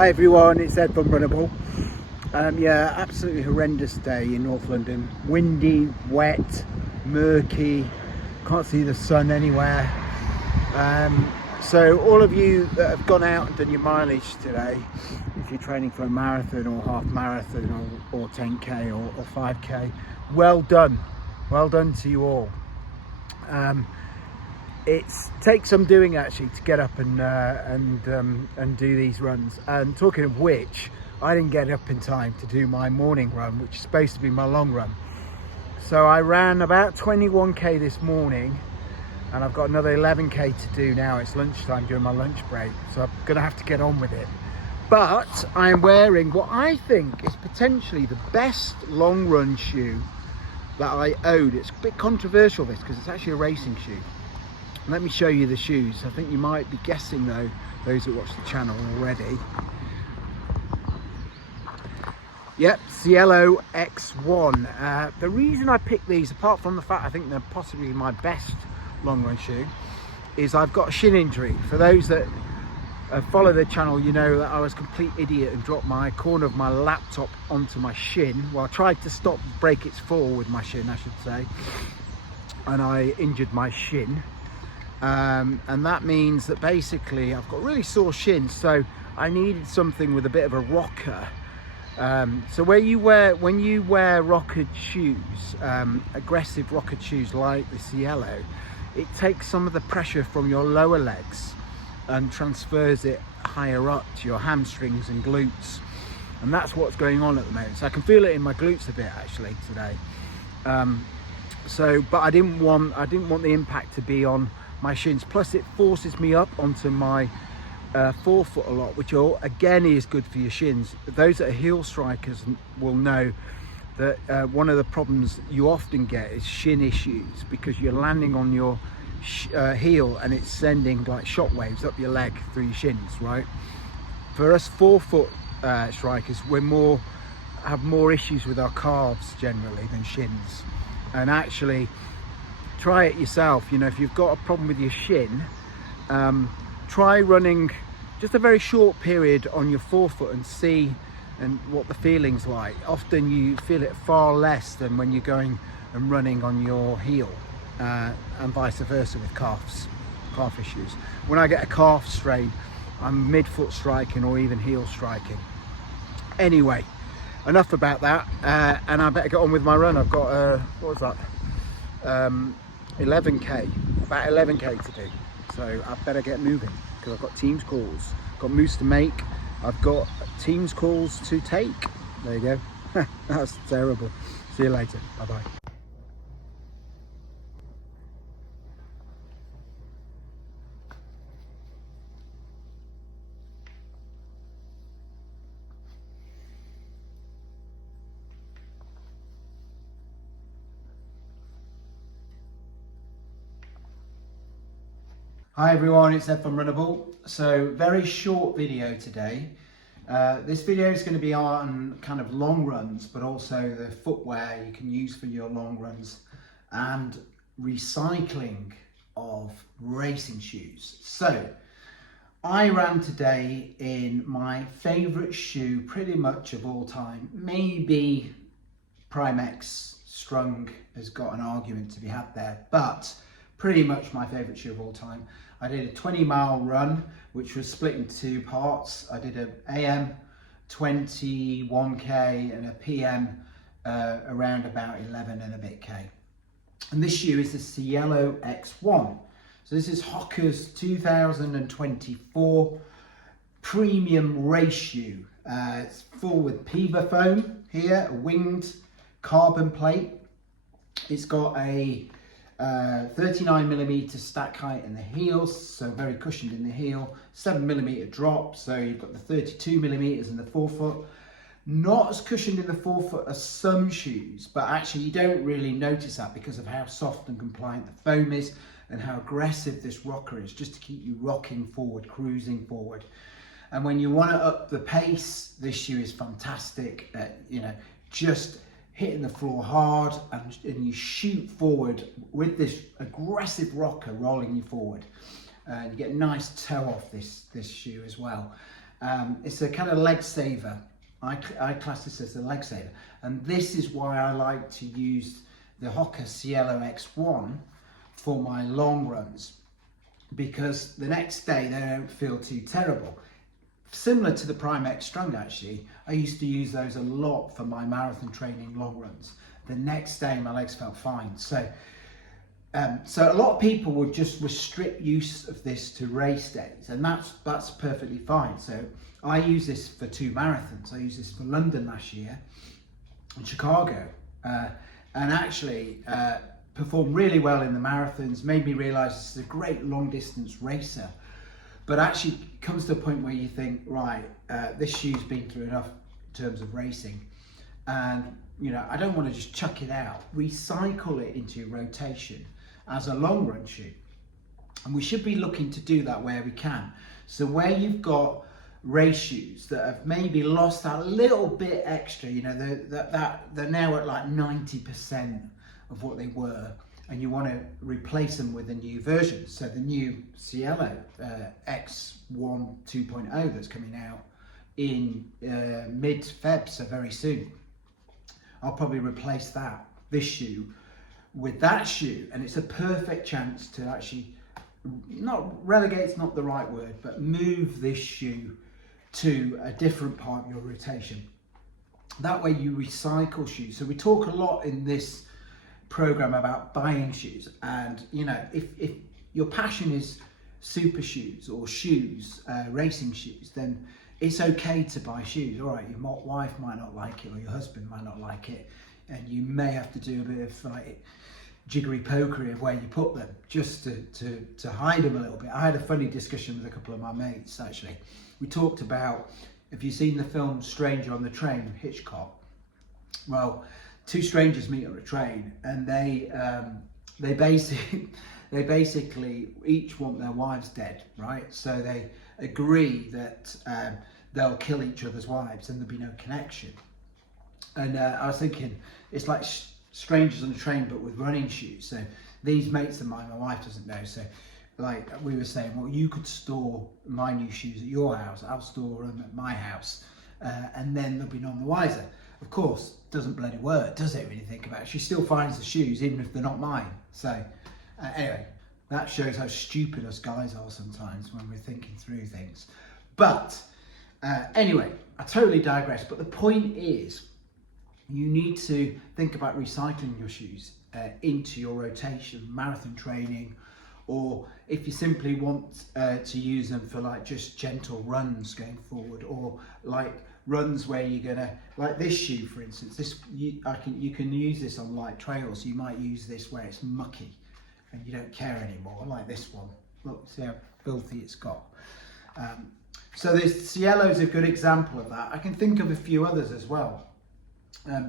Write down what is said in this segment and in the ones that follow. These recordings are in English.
Hi everyone, it's Ed from Runnable. Yeah, absolutely horrendous day in North London. Windy, wet, murky, can't see the sun anywhere. So all of you that have gone out and done your mileage today, if you're training for a marathon or half marathon or 10k or 5k, well done. Well done to you all. It takes some doing actually to get up and do these runs. And talking of which, I didn't get up in time to do my morning run, which is supposed to be my long run. So I ran about 21k this morning, and I've got another 11k to do now. It's lunchtime during my lunch break, so I'm gonna have to get on with it. But I'm wearing what I think is potentially the best long run shoe that I own. It's a bit controversial this, because it's actually a racing shoe. Let me show you the shoes. I think you might be guessing though, those that watch the channel already. Yep, Cielo X1. The reason I picked these, apart from the fact I think they're possibly my best long run shoe, is I've got a shin injury. For those that follow the channel, you know that I was a complete idiot and dropped my corner of my laptop onto my shin. Well, I tried to break its fall with my shin, I should say, and I injured my shin. And that means that basically I've got really sore shins, so I needed something with a bit of a rocker. So when you wear rockered shoes, aggressive rockered shoes like the Cielo, it takes some of the pressure from your lower legs and transfers it higher up to your hamstrings and glutes, and that's what's going on at the moment. So I can feel it in my glutes a bit actually today. But I didn't want the impact to be on my shins. Plus it forces me up onto my forefoot a lot, which again is good for your shins. Those that are heel strikers will know that one of the problems you often get is shin issues, because you're landing on your heel and it's sending like shock waves up your leg through your shins, right? For us forefoot strikers, we have more issues with our calves generally than shins. And actually, try it yourself. You know, if you've got a problem with your shin, try running just a very short period on your forefoot and see what the feeling's like. Often you feel it far less than when you're going and running on your heel, and vice versa with calf issues. When I get a calf strain, I'm midfoot striking or even heel striking. Anyway, enough about that, and I better get on with my run. I've got what was that, 11k, about 11k to do, so I better get moving, because I've got Teams calls, got moves to make, I've got Teams calls to take. There you go. That's terrible. See you later. Bye bye. Hi everyone, it's Ed from Runnable. So very short video today. This video is going to be on kind of long runs, but also the footwear you can use for your long runs and recycling of racing shoes. So I ran today in my favorite shoe pretty much of all time. Maybe Primex Strung has got an argument to be had there, but pretty much my favorite shoe of all time. I did a 20-mile run, which was split into two parts. I did an AM 21k and a PM around about 11 and a bit k. And this shoe is the Cielo X1. So this is Hoka's 2024 premium race shoe. It's full with Piva foam here, a winged carbon plate. It's got a 39mm stack height in the heels, so very cushioned in the heel, 7mm drop, so you've got the 32mm in the forefoot. Not as cushioned in the forefoot as some shoes, but actually you don't really notice that because of how soft and compliant the foam is and how aggressive this rocker is, just to keep you rocking forward, cruising forward. And when you want to up the pace, this shoe is fantastic. You know, just hitting the floor hard, and you shoot forward with this aggressive rocker rolling you forward. You get a nice toe off this shoe as well. It's a kind of leg saver. I class this as a leg saver, and this is why I like to use the Hoka Cielo X1 for my long runs, because the next day they don't feel too terrible. Similar to the Prime X Strung actually, I used to use those a lot for my marathon training long runs. The next day my legs felt fine. So a lot of people would just restrict use of this to race days, and that's perfectly fine. So I use this for 2 marathons. I used this for London last year and Chicago, and actually performed really well in the marathons, made me realise this is a great long distance racer. But actually comes to a point where you think, right, this shoe's been through enough in terms of racing, and you know, I don't want to just chuck it out. Recycle it into your rotation as a long run shoe, and we should be looking to do that where we can. So where you've got race shoes that have maybe lost that little bit extra, you know, they're now at like 90% of what they were, and you want to replace them with a new version. So the new Cielo X1 2.0 that's coming out in mid-Feb, so very soon. I'll probably replace this shoe with that shoe, and it's a perfect chance to actually, not relegate's not the right word, but move this shoe to a different part of your rotation. That way you recycle shoes. So we talk a lot in this program about buying shoes, and you know, if your passion is super shoes or shoes, racing shoes, then it's okay to buy shoes. All right, your wife might not like it, or your husband might not like it, and you may have to do a bit of like jiggery pokery of where you put them, just to hide them a little bit. I had a funny discussion with a couple of my mates actually. We talked about, have you seen the film Stranger on the Train, Hitchcock? Well, 2 strangers meet on a train, and they basically each want their wives dead, right? So they agree that they'll kill each other's wives and there'll be no connection. And I was thinking, it's like strangers on a train but with running shoes. So these mates of mine, my wife doesn't know, so like we were saying, well, you could store my new shoes at your house, I'll store them at my house, and then they'll be none the wiser. Of course, doesn't bloody work, does it, when you think about it? She still finds the shoes even if they're not mine. So anyway, that shows how stupid us guys are sometimes when we're thinking through things. But anyway, I totally digress. But the point is, you need to think about recycling your shoes into your rotation, marathon training, or if you simply want to use them for like just gentle runs going forward, or like runs where you're gonna, like this shoe for instance, you can use this on light trails. You might use this where it's mucky and you don't care anymore, like this one. Look, see how filthy it's got. So this Cielo's a good example of that. I can think of a few others as well.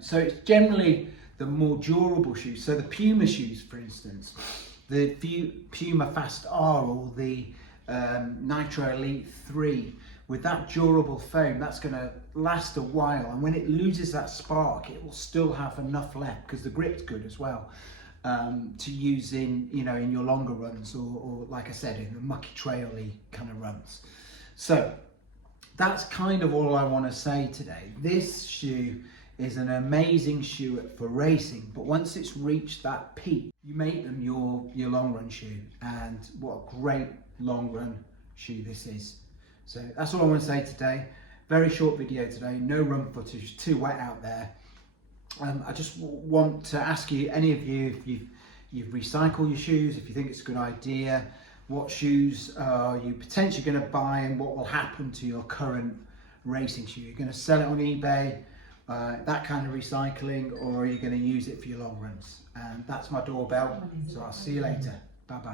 So it's generally the more durable shoes. So the Puma shoes, for instance, the Puma Fast R or the Nitro Elite 3, with that durable foam, that's going to last a while, and when it loses that spark, it will still have enough left, because the grip's good as well, to use in, you know, in your longer runs, or like I said, in the mucky trail-y kind of runs. So that's kind of all I want to say today. This shoe is an amazing shoe for racing, but once it's reached that peak, you make them your long run shoe, and what a great long run shoe this is. So that's all I want to say today. Very short video today, no run footage, too wet out there. I just want to ask you, any of you, if you've recycled your shoes, if you think it's a good idea, what shoes are you potentially going to buy, and what will happen to your current racing shoe? You're going to sell it on eBay, that kind of recycling, or are you going to use it for your long runs? And that's my doorbell, so I'll see you later. Bye bye.